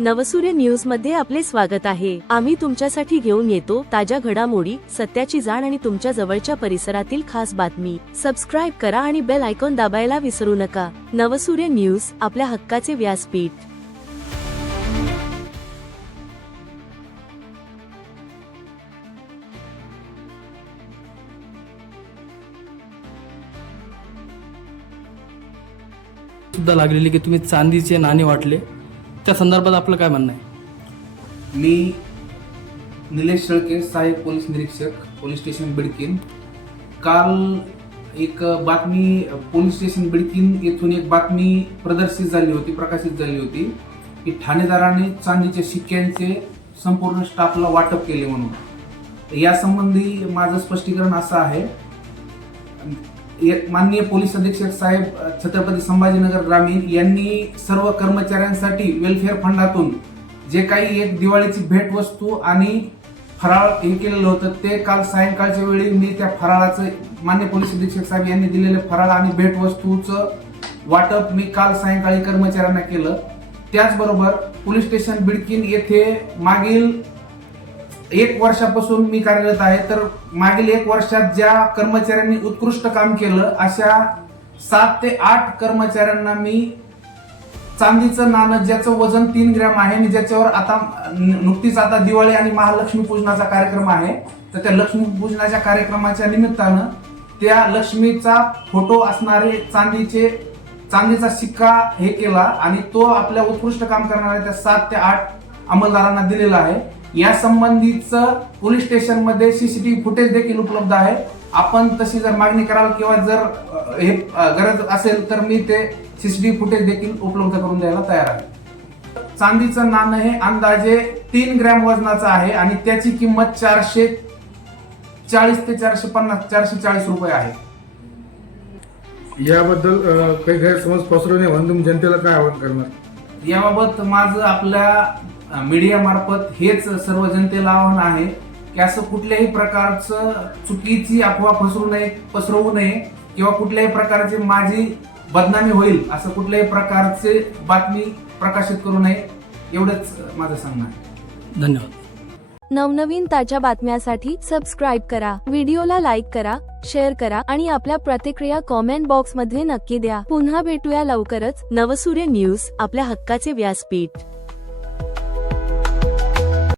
नवसूर्य न्यूजमध्ये आपले स्वागत आहे. आम्ही तुमच्यासाठी घेऊन येतो ताज्या घडामोडी सत्याची जाण आणि तुमच्या जवळच्या परिसरातील खास बातमी. सबस्क्राईब करा आणि बेल आयकॉन दाबायला विसरू नका. नवसूर्य न्यूज आपल्या हक्काचे व्यासपीठ. सुद्धा लागलेली की तुम्ही चांदीचे नाणे वाटले. त्या संदर्भात आपलं काय म्हणणं आहे? मी निलेश शेळके सहाय्यक पोलीस निरीक्षक पोलीस स्टेशन बिडकीन. काल एक बातमी पोलीस स्टेशन बिडकीन येथून एक बातमी प्रदर्शित झाली होती प्रकाशित झाली होती की ठाणेदाराने चांदीच्या शिक्क्यांचे संपूर्ण स्टाफला वाटप केले म्हणून. यासंबंधी माझं स्पष्टीकरण असं आहे माननीय पोलीस अधीक्षक साहेब छत्रपती संभाजीनगर ग्रामीण यांनी सर्व कर्मचाऱ्यांसाठी वेलफेअर फंडातून जे काही एक दिवाळीची भेटवस्तू आणि फराळ हे केलेलं होतं ते काल सायंकाळच्या वेळी मी त्या फराळाचं मान्य पोलीस अधीक्षक साहेब यांनी दिलेले फराळ आणि भेटवस्तूचं वाटप मी काल सायंकाळी कर्मचाऱ्यांना केलं. त्याचबरोबर पोलीस स्टेशन बिडकिन येथे मागील एक वर्षापासून मी कार्यरत आहे तर मागील एक वर्षात ज्या कर्मचाऱ्यांनी उत्कृष्ट काम केलं अशा सात ते आठ कर्मचाऱ्यांना मी चांदीचं नाणं ज्याचं वजन तीन ग्रॅम आहे आणि ज्याच्यावर आता नुकतीच आता दिवाळी आणि महालक्ष्मी पूजनाचा कार्यक्रम आहे तर त्या लक्ष्मी पूजनाच्या कार्यक्रमाच्या निमित्तानं त्या लक्ष्मीचा फोटो असणारे चांदीचे चांदीचा शिक्का हे केला आणि तो आपल्या उत्कृष्ट काम करणाऱ्या त्या सात ते आठ अंमलदारांना दिलेला आहे. या संबंधीचं पोलीस स्टेशनमध्ये सीसीटीव्ही फुटेज देखील उपलब्ध आहे. आपण तशी जर मागणी कराल किंवा जर हे गरज असेल तर मी ते सीसीटीव्ही फुटेज देखील उपलब्ध करून द्यायला तयार आहे. चांदीचं नाणं हे अंदाजे तीन ग्रॅम वजनाचं आहे आणि त्याची किंमत चारशे चाळीस ते चारशे पन्नास चारशे चाळीस रुपये आहे. याबद्दल काही गैरसमज पसरू नये म्हणून जनतेला काय आवाहन करणार? याबाबत माझं आपल्या मीडिया मार्फत हेच सर्व जनतेला आव्हान आहे की असं कुठल्याही प्रकारचं चुकीची अफवा पसरू नये पसरवू नये किंवा कुठल्याही प्रकारची माझी बदनामी होईल असं कुठल्याही प्रकारचे बातमी प्रकाशित करू नये एवढंच माझं सांगणं आहे. धन्यवाद. नवनवीन ताज्या बातम्यासाठी सबस्क्राईब करा व्हिडिओला लाईक करा शेअर करा आणि आपल्या प्रतिक्रिया कॉमेंट बॉक्समध्ये नक्की द्या. पुन्हा भेटूया लवकरच. नवसूर्य न्यूज आपल्या हक्काचे व्यासपीठ.